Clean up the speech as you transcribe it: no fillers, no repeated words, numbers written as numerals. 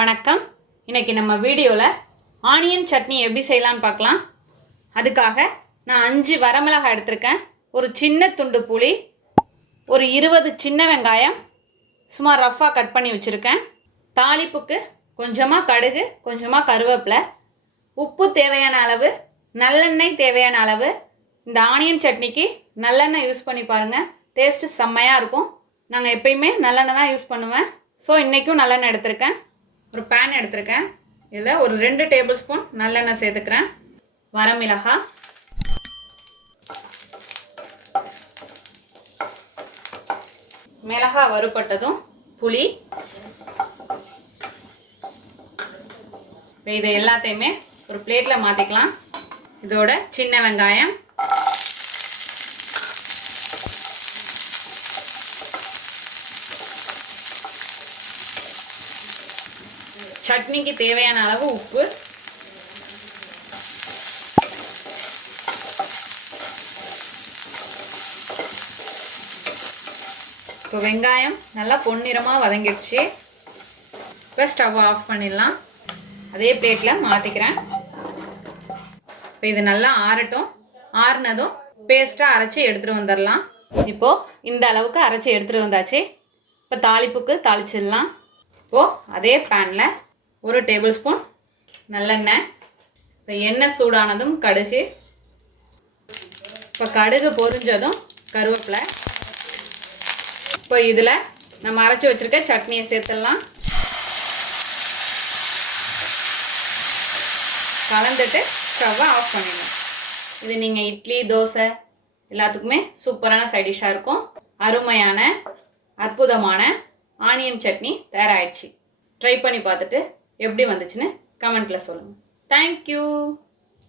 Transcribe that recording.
வணக்கம். இன்னைக்கு நம்ம வீடியோவில் ஆனியன் சட்னி எப்படி செய்யலான்னு பார்க்கலாம். அதுக்காக நான் 5 வரமிளகாய் எடுத்திருக்கேன், ஒரு சின்ன துண்டு புளி, ஒரு 20 சின்ன வெங்காயம் சும்மா ரஃப்பாக கட் பண்ணி வச்சுருக்கேன். தாளிப்புக்கு கொஞ்சமாக கடுகு, கொஞ்சமாக கருவேப்பிலை, உப்பு தேவையான அளவு, நல்லெண்ணெய் தேவையான அளவு. இந்த ஆனியன் சட்னிக்கு நல்லெண்ணெய் யூஸ் பண்ணி பாருங்கள், டேஸ்ட்டு செம்மையாக இருக்கும். நாங்கள் எப்பயுமே நல்லெண்ணெய் தான் யூஸ் பண்ணுவேன். ஸோ இன்றைக்கும் நல்லெண்ணெய் எடுத்திருக்கேன். ஒரு பேன் எடுத்திருக்கேன், இதில் ஒரு 2 டேபிள் ஸ்பூன் நல்லெண்ணெய் சேர்த்துக்கிறேன். வரமிளகாய், மிளகாய் வறுபட்டதும் புளி, இதை எல்லாத்தையுமே ஒரு பிளேட்டில் மாற்றிக்கலாம். இதோட சின்ன வெங்காயம், சட்னிக்கு தேவையான அளவு உப்பு, இப்போ வெங்காயம் நல்லா பொன்னிறமாக வதங்கிடுச்சு. இப்போ ஸ்டவ் ஆஃப் பண்ணிடலாம். அதே பிளேட்டில் மாற்றிக்கிறேன். இப்போ இது நல்லா ஆறட்டும். ஆறுனதும் பேஸ்ட்டாக அரைச்சி எடுத்துகிட்டு வந்துடலாம். இப்போது இந்த அளவுக்கு அரைச்சி எடுத்துகிட்டு வந்தாச்சு. இப்போ தாளிப்புக்கு தாளிச்சிடலாம். இப்போது அதே பேனில் 1 டேபிள் ஸ்பூன் நல்லெண்ணெய். இப்போ எண்ணெய் சூடானதும் கடுகு, இப்போ கடுகு பொரிஞ்சதும் கருவேப்பிலை. இப்போ இதில் நம்ம அரைச்சி வச்சுருக்க சட்னியை சேர்த்துடலாம். கலந்துட்டு ஸ்டவ்வை ஆஃப் பண்ணிடலாம். இது நீங்கள் இட்லி, தோசை எல்லாத்துக்குமே சூப்பரான சைட் டிஷ்ஷாக இருக்கும். அருமையான அற்புதமான ஆனியன் சட்னி தயாராகிடுச்சு. ட்ரை பண்ணி பார்த்துட்டு எப்படி வந்துச்சுன்னு கமெண்ட்டில் சொல்லுங்கள். தேங்க்யூ.